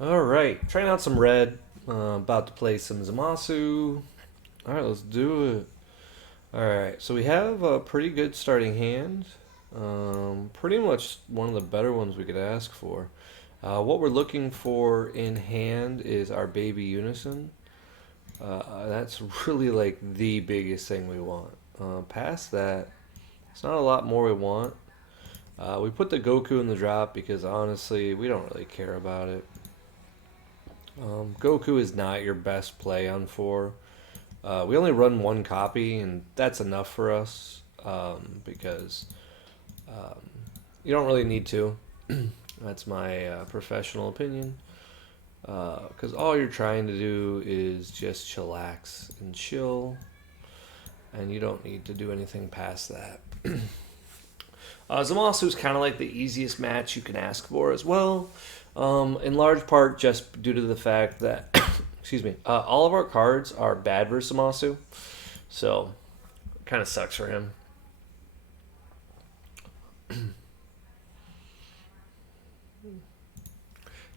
All right, trying out some red. About to play some Zamasu. All right, let's do it. All right, so we have a pretty good starting hand. Pretty much one of the better ones we could ask for. What we're looking for in hand is our baby unison. That's really like the biggest thing we want. Past that, it's not a lot more we want. We put the Goku in the drop because honestly, we don't really care about it. Goku is not your best play on four. We only run one copy, and that's enough for us because um, you don't really need to. That's my professional opinion. Because all you're trying to do is just chillax and chill, and you don't need to do anything past that. Zamasu is kind of like the easiest match you can ask for as well, in large part just due to the fact that, excuse me, all of our cards are bad versus Zamasu, so kind of sucks for him.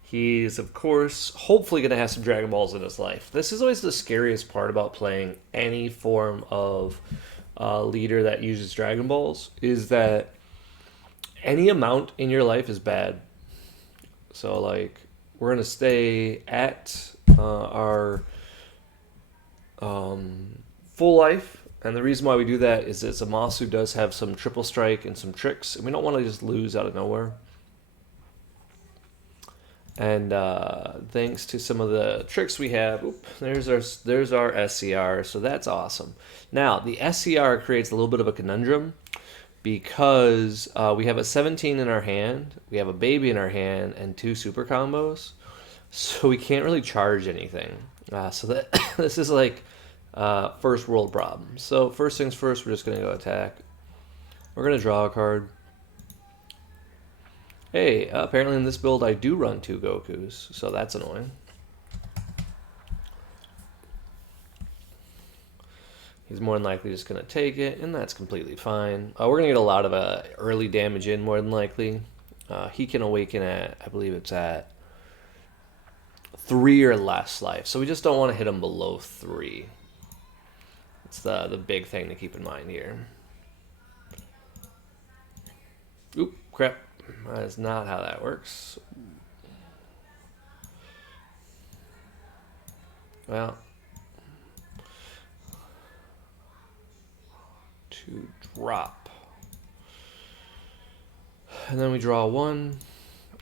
He's, of course, hopefully going to have some Dragon Balls in his life. This is always the scariest part about playing any form of leader that uses Dragon Balls, is that any amount in your life is bad. So, like, we're going to stay at our full life. And the reason why we do that is that Zamasu does have some triple strike and some tricks, and we don't want to just lose out of nowhere. And thanks to some of the tricks we have, there's our SCR, so that's awesome. Now the SCR creates a little bit of a conundrum because we have a 17 in our hand, we have a baby in our hand, and two super combos, so we can't really charge anything. So that this is like first world problem. So first things first, we're just gonna go attack. We're gonna draw a card. Hey, apparently in this build I do run two Gokus, so that's annoying. He's more than likely just going to take it, and that's completely fine. We're going to get a lot of early damage in, more than likely. He can awaken at, I believe it's at 3 or less life, so we just don't want to hit him below 3. It's the big thing to keep in mind here. Oop, crap. That is not how that works. Well, to drop. And then we draw 1,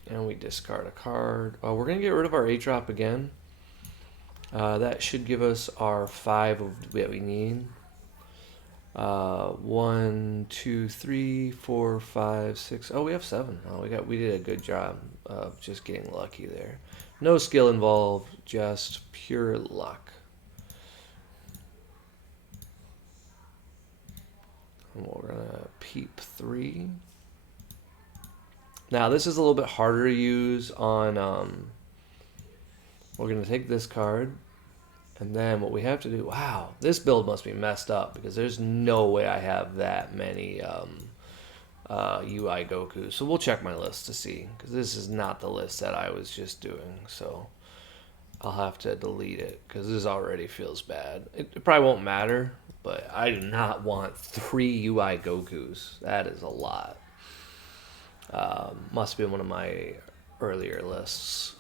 and we discard a card. Oh, we're going to get rid of our 8-drop again. That should give us our 5 that we need. 1, 2, 3, 4, 5, 6. Oh, we have 7. Oh, we did a good job of just getting lucky there. No skill involved, just pure luck. And we're gonna peep 3. Now this is a little bit harder to use on. We're gonna take this card. And then what we have to do, wow, this build must be messed up because there's no way I have that many UI Goku. So we'll check my list to see because this is not the list that I was just doing. So I'll have to delete it because this already feels bad. It probably won't matter, but I do not want 3 UI Gokus. That is a lot. Must be one of my earlier lists.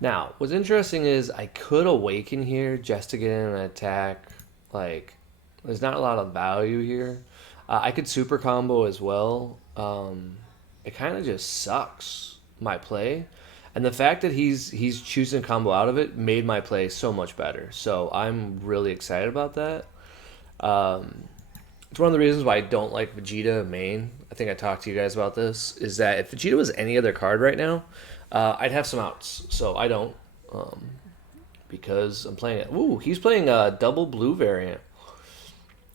Now, what's interesting is I could awaken here just to get in an attack. Like, there's not a lot of value here. I could super combo as well. It kind of just sucks my play, and the fact that he's choosing combo out of it made my play so much better. So I'm really excited about that. Um, it's one of the reasons why I don't like Vegeta main. I think I talked to you guys about this. Is that if Vegeta was any other card right now, I'd have some outs. So I don't, um, because I'm playing it. Ooh, he's playing a double blue variant.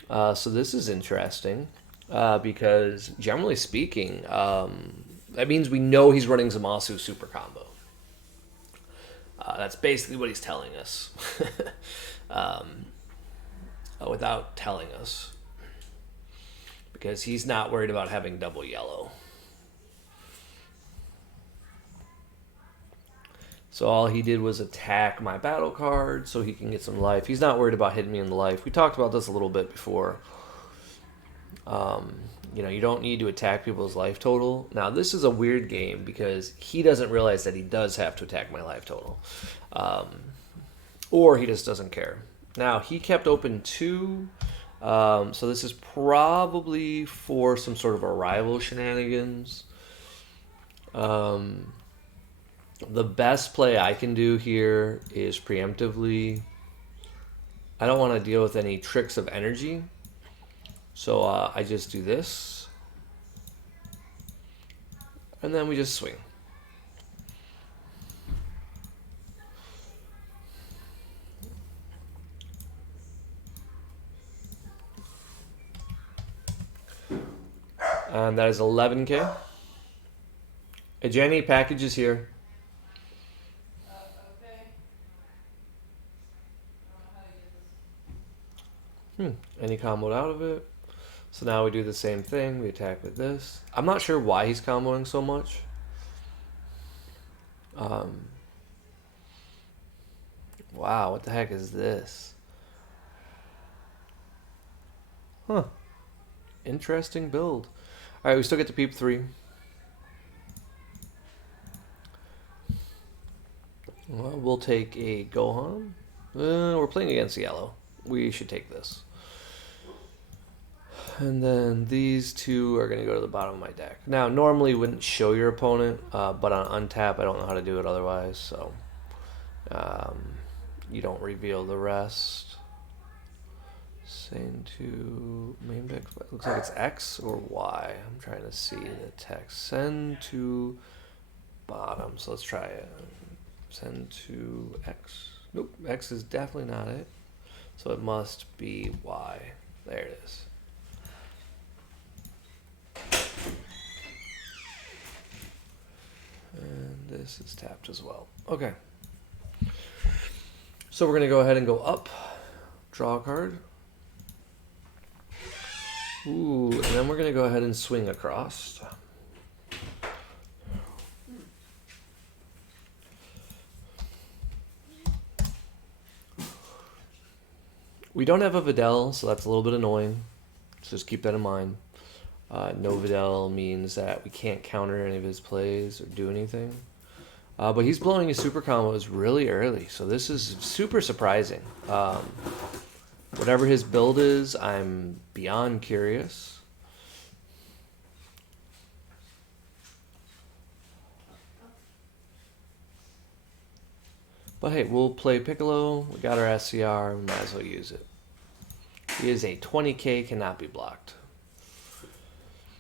So this is interesting because generally speaking, that means we know he's running Zamasu super combo. That's basically what he's telling us, um, without telling us, because he's not worried about having double yellow. So all he did was attack my battle card so he can get some life. He's not worried about hitting me in the life. We talked about this a little bit before. You know, you don't need to attack people's life total. Now, this is a weird game because he doesn't realize that he does have to attack my life total. Or he just doesn't care. Now, he kept open 2. So this is probably for some sort of arrival shenanigans. The best play I can do here is preemptively. I don't want to deal with any tricks of energy. So I just do this. And then we just swing. And that is 11K. Hey, Jenny, package is here. And he comboed out of it. So now we do the same thing. We attack with this. I'm not sure why he's comboing so much. Wow, what the heck is this? Huh. Interesting build. Alright, we still get to peep 3. Well, we'll take a Gohan. We're playing against yellow. We should take this. And then these 2 are going to go to the bottom of my deck. Now, normally you wouldn't show your opponent, but on untap, I don't know how to do it otherwise, so you don't reveal the rest. Send to main deck. Looks like it's X or Y. I'm trying to see the text. Send to bottom. So let's try it. Send to X. Nope, X is definitely not it. So it must be Y. There it is. And this is tapped as well. Okay. So we're going to go ahead and go up. Draw a card. Ooh, and then we're going to go ahead and swing across. We don't have a Videl, so that's a little bit annoying. So just keep that in mind. No Videl means that we can't counter any of his plays or do anything. But he's blowing his super combos really early, so this is super surprising. Whatever his build is, I'm beyond curious. But hey, we'll play Piccolo. We got our SCR. We might as well use it. He is a 20K, cannot be blocked.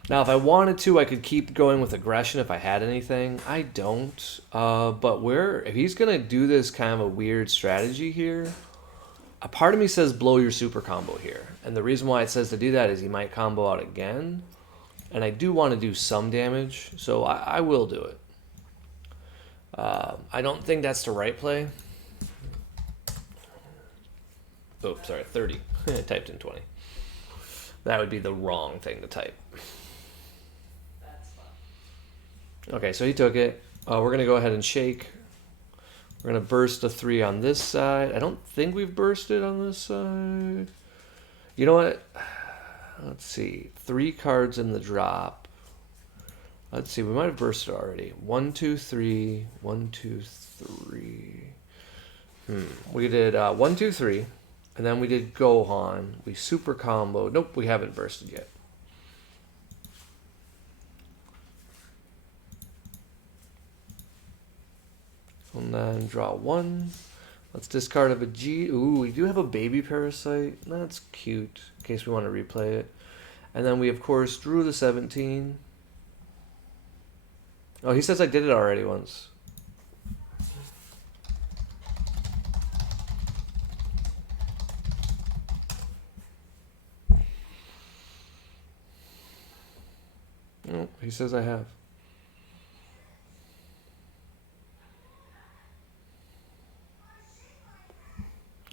Now, if I wanted to, I could keep going with aggression if I had anything. I don't. But if he's going to do this kind of a weird strategy here, a part of me says blow your super combo here. And the reason why it says to do that is he might combo out again. And I do want to do some damage, so I will do it. I don't think that's the right play. Oh, sorry, 30. I typed in 20. That would be the wrong thing to type. Okay, so he took it. We're going to go ahead and shake. We're going to burst a 3 on this side. I don't think we've bursted on this side. You know what? Let's see. 3 cards in the drop. Let's see. We might have bursted already. 1, 2, 3. 1, 2, 3. We did 1, 2, 3. And then we did Gohan. We super combo. Nope, we haven't bursted yet. And then draw 1. Let's discard a Vegeta. Ooh, we do have a baby parasite. That's cute, in case we want to replay it. And then we, of course, drew the 17. Oh, he says I did it already once. No, he says I have.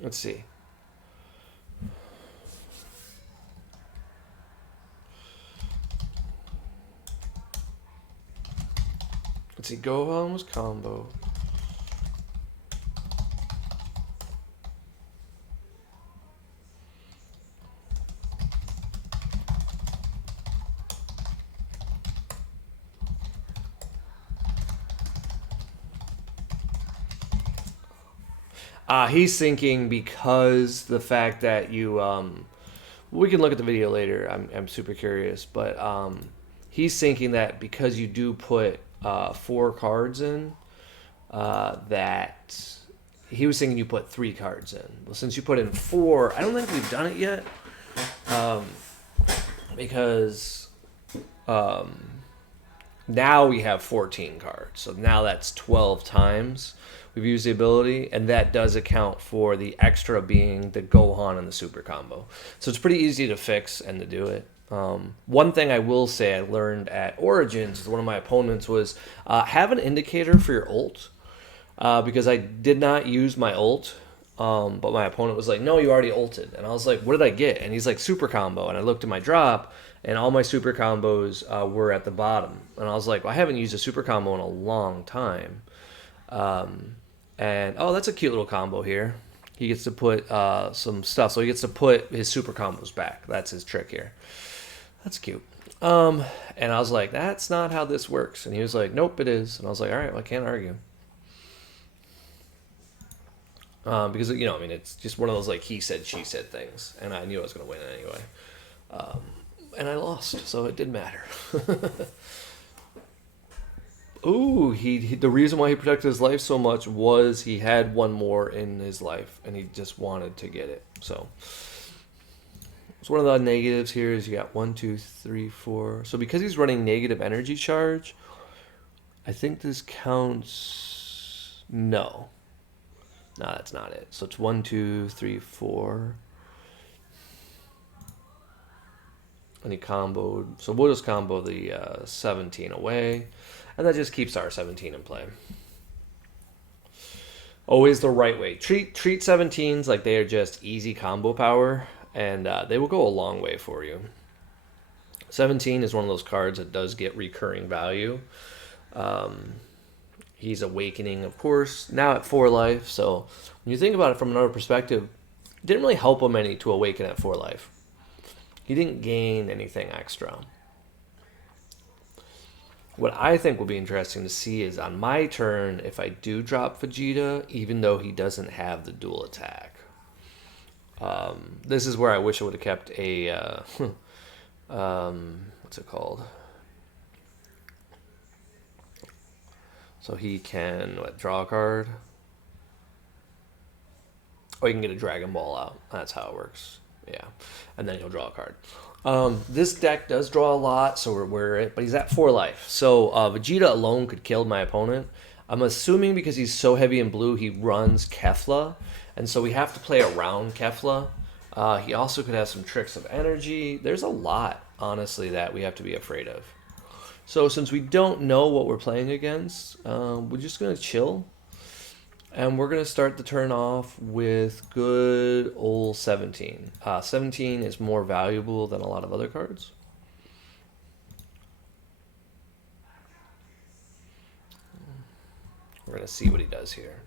Let's see. Let's see, Gohan was combo. He's thinking because the fact that you we can look at the video later. I'm super curious, but he's thinking that because you do put 4 cards in, that he was thinking you put 3 cards in. Well, since you put in 4, I don't think we've done it yet, because now we have 14 cards. So now that's 12 times we've used the ability, and that does account for the extra being the Gohan and the super combo. So it's pretty easy to fix and to do it. One thing I will say I learned at Origins, one of my opponents, was have an indicator for your ult, because I did not use my ult, but my opponent was like, no, you already ulted. And I was like, what did I get? And he's like, super combo. And I looked at my drop, and all my super combos were at the bottom. And I was like, well, I haven't used a super combo in a long time. And, oh, that's a cute little combo here. He gets to put some stuff. So he gets to put his super combos back. That's his trick here. That's cute. And I was like, that's not how this works. And he was like, nope, it is. And I was like, all right, well, I can't argue. Because, you know, I mean, it's just one of those, like, he said, she said things. And I knew I was going to win anyway. And I lost, so it didn't matter. Ooh, the reason why he protected his life so much was he had one more in his life, and he just wanted to get it. So one of the negatives here is you got 1, 2, 3, 4. So because he's running negative energy charge, I think this counts. No, that's not it. So it's 1, 2, 3, 4. And he comboed. So we'll just combo the 17 away. And that just keeps our 17 in play. Always the right way. Treat 17s like they are just easy combo power, and they will go a long way for you. 17 is one of those cards that does get recurring value. He's awakening, of course, now at 4 life. So when you think about it from another perspective, it didn't really help him any to awaken at 4 life. He didn't gain anything extra. What I think will be interesting to see is on my turn, if I do drop Vegeta, even though he doesn't have the dual attack. This is where I wish I would have kept a, what's it called? So he can, draw a card? Or you can get a Dragon Ball out. That's how it works. Yeah. And then he'll draw a card. This deck does draw a lot, so but he's at 4 life. So Vegeta alone could kill my opponent. I'm assuming because he's so heavy in blue, he runs Kefla, and so we have to play around Kefla. He also could have some tricks of energy. There's a lot, honestly, that we have to be afraid of. So since we don't know what we're playing against, we're just going to chill. And we're going to start the turn off with good old 17. 17 is more valuable than a lot of other cards. We're going to see what he does here.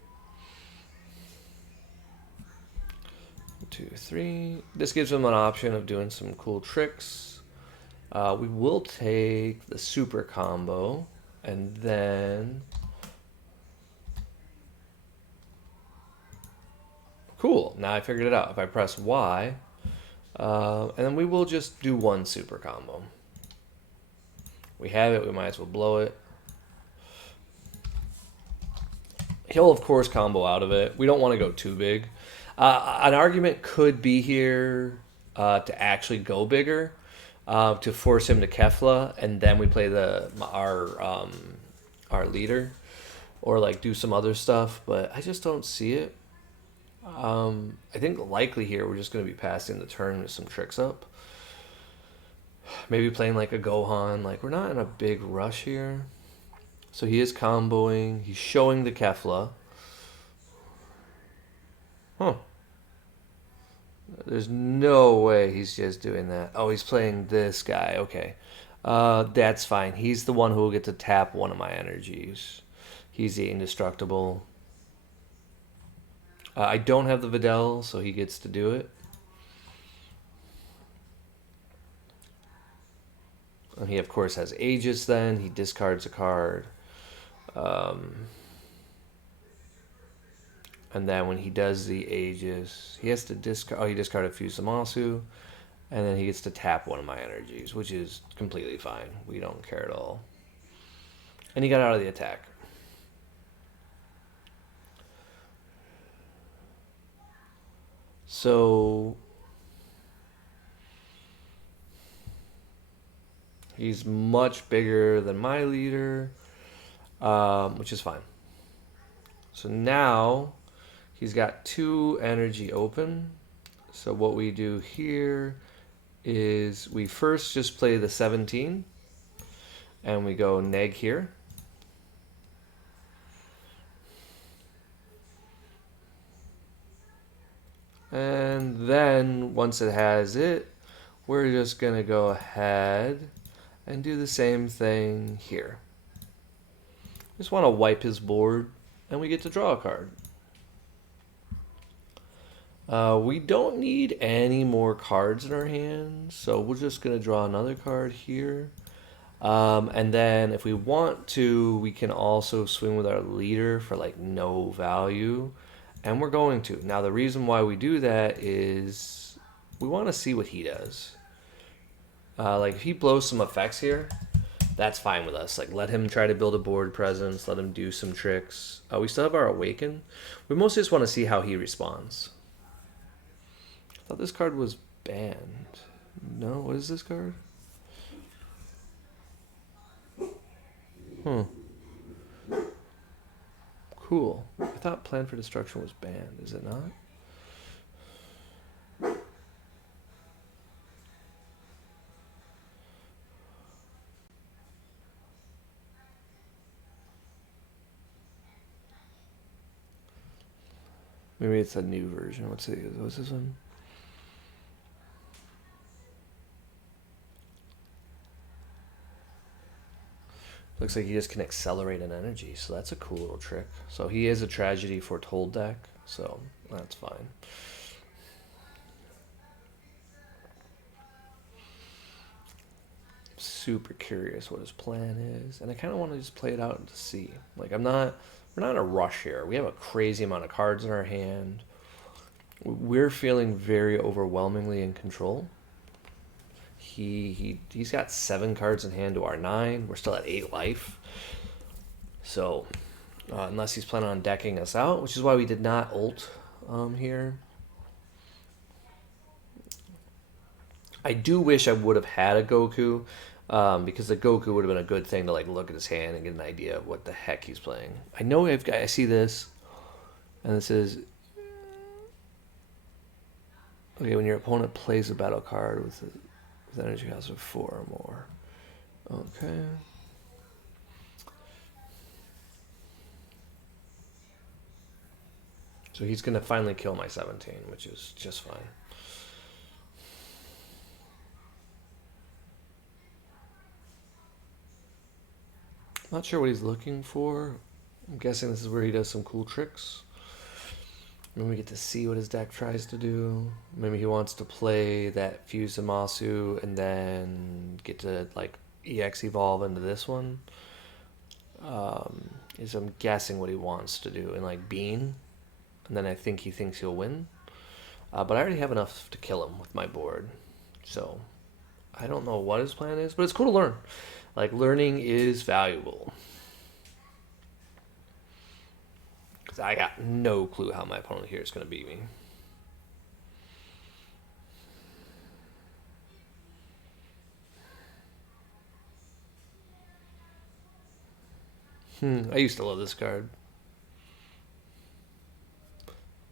1, 2, 3. This gives him an option of doing some cool tricks. We will take the super combo, and then... Cool, now I figured it out. If I press Y, and then we will just do 1 super combo. We have it, we might as well blow it. He'll, of course, combo out of it. We don't want to go too big. An argument could be here to actually go bigger, to force him to Kefla, and then we play our leader, or like do some other stuff, but I just don't see it. I think likely here we're just going to be passing the turn with some tricks up. Maybe playing like a Gohan. Like, we're not in a big rush here. So he is comboing. He's showing the Kefla. Huh. There's no way he's just doing that. Oh, he's playing this guy. Okay. That's fine. He's the one who will get to tap one of my energies. He's the indestructible. I don't have the Videl, so he gets to do it. And he, of course, has Aegis then. He discards a card. And And then when he does the Aegis, he has to discard. Oh, he discarded Fuse Zamasu, and then he gets to tap one of my energies, which is completely fine. We don't care at all. And he got out of the attack. So he's much bigger than my leader, which is fine. So now he's got 2 energy open. So what we do here is we first just play the 17 and we go neg here. And then once it has it, we're just going to go ahead and do the same thing here. Just want to wipe his board and we get to draw a card. We don't need any more cards in our hand, so we're just going to draw another card here. And then if we want to, we can also swing with our leader for like no value. And we're going to. Now the reason why we do that is we want to see what he does. Like if he blows some effects here, that's fine with us. Like let him try to build a board presence, let him do some tricks. We still have our Awaken. We mostly just want to see how he responds. I thought this card was banned. No, what is this card? Cool. I thought Plan for Destruction was banned. Is it not? Maybe it's a new version. What's this one? Looks like he just can accelerate an energy, so that's a cool little trick. So he is a Tragedy Foretold deck, so that's fine. Super curious what his plan is, and I kind of want to just play it out and to see. Like we're not in a rush here. We have a crazy amount of cards in our hand. We're feeling very overwhelmingly in control. He's got 7 cards in hand to our 9. We're still at 8 life. So unless he's planning on decking us out, which is why we did not ult here. I do wish I would have had a Goku, because the Goku would have been a good thing to like look at his hand and get an idea of what the heck he's playing. I know I see this, and this is okay when your opponent plays a battle card with energy cost of 4 or more. Okay. So he's going to finally kill my 17, which is just fine. Not sure what he's looking for. I'm guessing this is where he does some cool tricks. Maybe we get to see what his deck tries to do. Maybe he wants to play that Fuse Zamasu and then get to like EX evolve into this one. Is I'm guessing what he wants to do and like Bean, and then I think he thinks he'll win. But I already have enough to kill him with my board, so I don't know what his plan is, but it's cool to learn. Like learning is valuable. I got no clue how my opponent here is going to beat me. I used to love this card.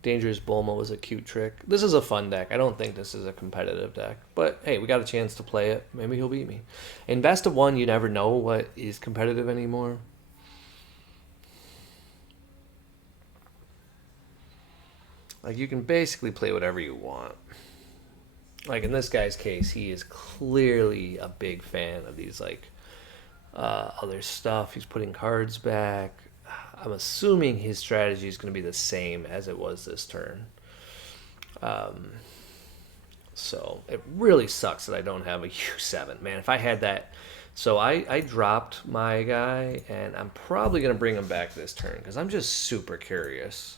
Dangerous Bulma was a cute trick. This is a fun deck. I don't think this is a competitive deck. But hey, we got a chance to play it. Maybe he'll beat me. In best of 1, you never know what is competitive anymore. Like, you can basically play whatever you want. Like, in this guy's case, he is clearly a big fan of these, like, other stuff. He's putting cards back. I'm assuming his strategy is going to be the same as it was this turn. So, it really sucks that I don't have a U7. Man, if I had that... So, I dropped my guy, and I'm probably going to bring him back this turn, because I'm just super curious.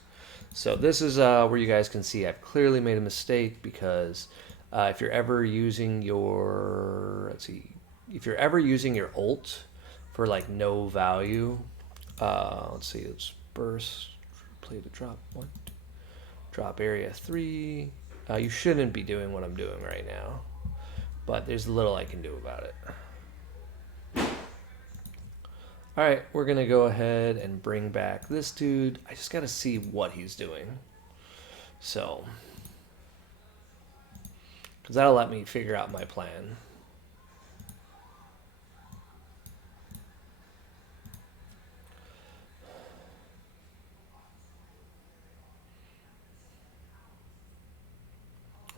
So this is where you guys can see I've clearly made a mistake because if you're ever using your, let's see, if you're ever using your ult for like no value, let's see, let's burst, play the drop one, drop area 3. You shouldn't be doing what I'm doing right now, but there's little I can do about it. All right, we're gonna go ahead and bring back this dude. I just gotta see what he's doing. So, because that'll let me figure out my plan.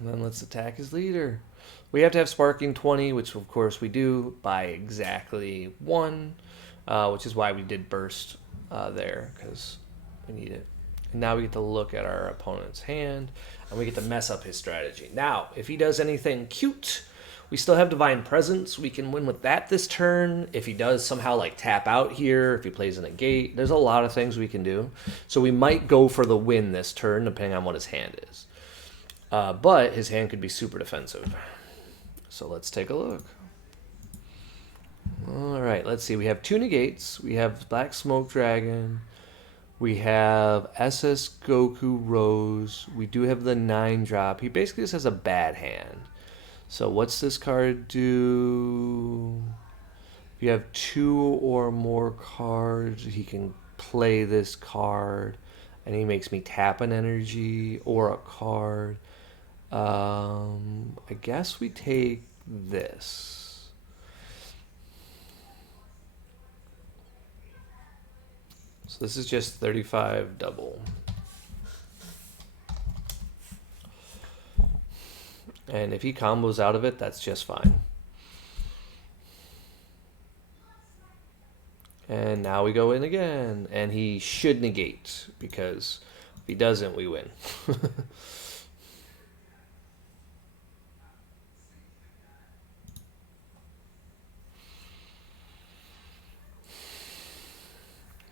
And then let's attack his leader. We have to have Sparking 20, which of course we do by exactly 1, which is why we did burst there, because we need it. And now we get to look at our opponent's hand, and we get to mess up his strategy. Now, if he does anything cute, we still have Divine Presence. We can win with that this turn. If he does somehow like tap out here, if he plays in a gate, there's a lot of things we can do. So we might go for the win this turn, depending on what his hand is. But his hand could be super defensive. So let's take a look. All right, let's see. We have 2 negates. We have Black Smoke Dragon. We have SS Goku Rose. We do have the 9-drop. He basically just has a bad hand. So what's this card do? If you have 2 or more cards, he can play this card. And he makes me tap an energy or a card. I guess we take this. So this is just 35 double. And if he combos out of it, that's just fine. And now we go in again. And he should negate, because if he doesn't, we win.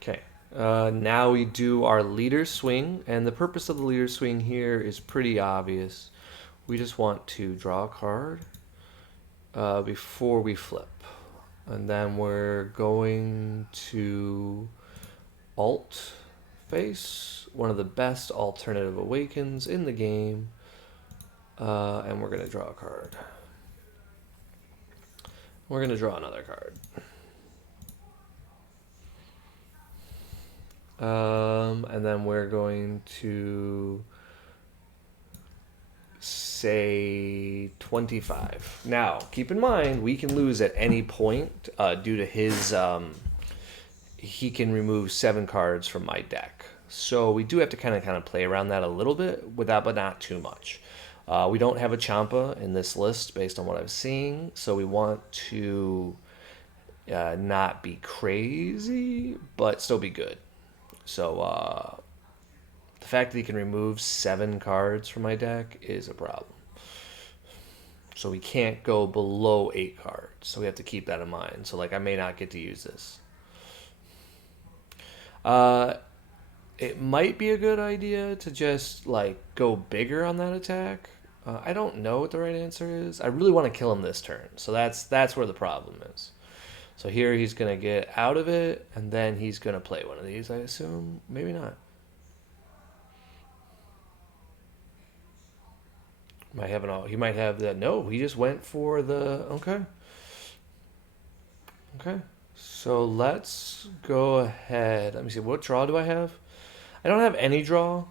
Okay, now we do our leader swing, and the purpose of the leader swing here is pretty obvious. We just want to draw a card before we flip, and then we're going to alt face, one of the best alternative awakens in the game, and we're going to draw a card. We're going to draw another card. And then we're going to say 25. Now, keep in mind, we can lose at any point due to his... he can remove 7 cards from my deck. So we do have to kind of play around that a little bit, with that, but not too much. We don't have a Champa in this list based on what I'm seeing, so we want to not be crazy, but still be good. So the fact that he can remove 7 cards from my deck is a problem. So we can't go below 8 cards. So we have to keep that in mind. So like I may not get to use this. It might be a good idea to just like go bigger on that attack. I don't know what the right answer is. I really want to kill him this turn. So that's where the problem is. So here he's going to get out of it, and then he's going to play one of these, I assume. Maybe not. Might have he might have that. No, he just went for the... Okay. Okay. So let's go ahead. Let me see. What draw do I have? I don't have any draw.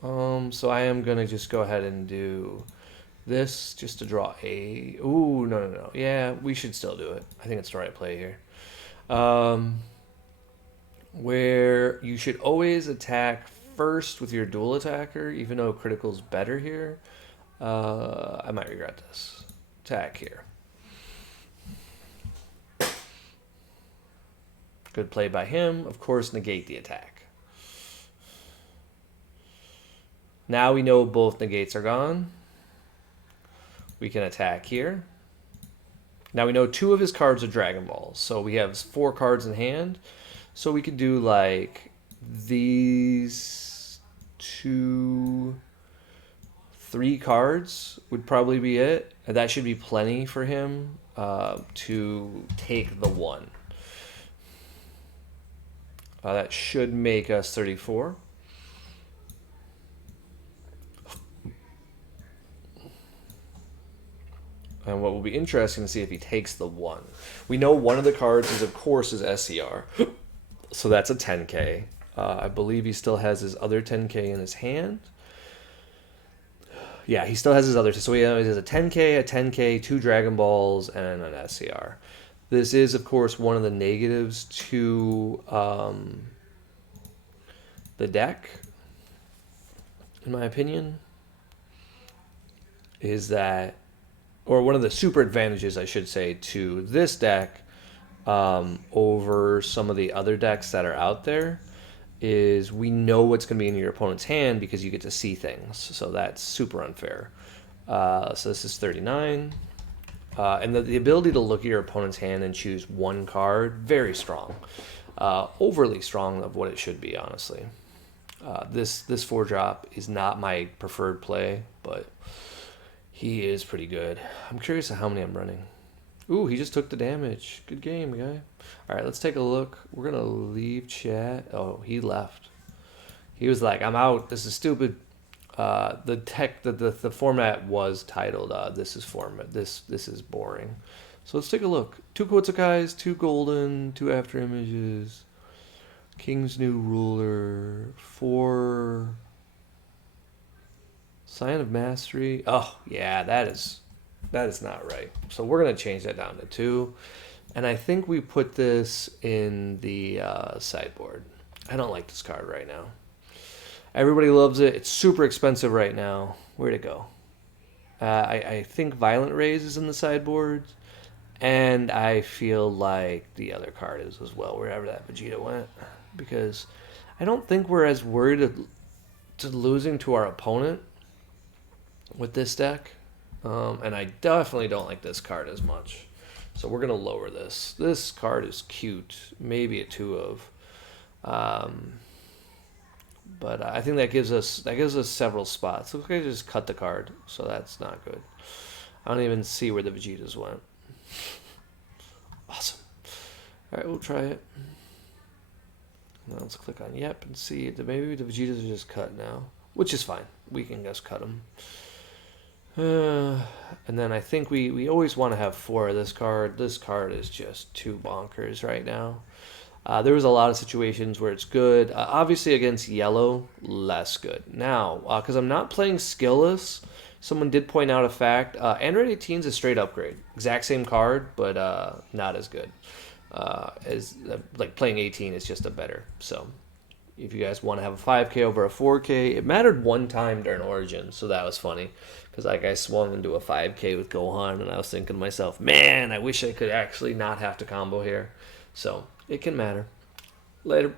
So I am going to just go ahead and do this just to draw a... Ooh, no. Yeah, we should still do it. I think it's the right play here. Where you should always attack first with your dual attacker, even though critical's better here. I might regret this. Attack here. Good play by him. Of course, negate the attack. Now we know both negates are gone. We can attack here. Now we know 2 of his cards are Dragon Balls, so we have 4 cards in hand. So we could do like these 2, 3 cards would probably be it. That should be plenty for him to take the 1. That should make us 34. And what will be interesting to see if he takes the 1. We know one of the cards is, of course, his SCR. So that's a 10k. I believe he still has his other 10k in his hand. Yeah, he still has his other. So he has a 10k, a 10k, 2 Dragon Balls, and an SCR. This is, of course, one of the negatives to the deck, in my opinion, is that, or one of the super advantages, I should say, to this deck over some of the other decks that are out there is we know what's going to be in your opponent's hand because you get to see things. So that's super unfair. So this is 39. And the ability to look at your opponent's hand and choose one card, very strong. Overly strong of what it should be, honestly. This 4-drop is not my preferred play, but he is pretty good. I'm curious of how many I'm running. Ooh, he just took the damage. Good game, guy. All right, let's take a look. We're going to leave chat. Oh, he left. He was like, I'm out. This is stupid. The format was titled, this is format. This is boring. So let's take a look. 2 Kotsukais, 2 golden, 2 after images. King's New Ruler, 4 Sign of Mastery. Oh, yeah, that is not right. So we're going to change that down to 2. And I think we put this in the sideboard. I don't like this card right now. Everybody loves it. It's super expensive right now. Where'd it go? I think Violent Rays is in the sideboard. And I feel like the other card is as well, wherever that Vegeta went. Because I don't think we're as worried to losing to our opponent with this deck. And I definitely don't like this card as much. So we're going to lower this. This card is cute. Maybe a 2 of. But I think that gives us several spots. Looks like I just cut the card, so that's not good. I don't even see where the Vegetas went. Awesome. All right, we'll try it. Now let's click on yep and see. Maybe the Vegetas are just cut now, which is fine. We can just cut them. And then I think we always want to have 4 of this card. This card is just too bonkers right now. There was a lot of situations where it's good. Obviously against yellow, less good. Now, because I'm not playing skillless, someone did point out a fact. Android 18 is a straight upgrade. Exact same card, but not as good. Like playing 18 is just a better. So if you guys want to have a 5K over a 4K, it mattered one time during Origin, so that was funny. Because like I swung into a 5K with Gohan, and I was thinking to myself, man, I wish I could actually not have to combo here. So it can matter. Later.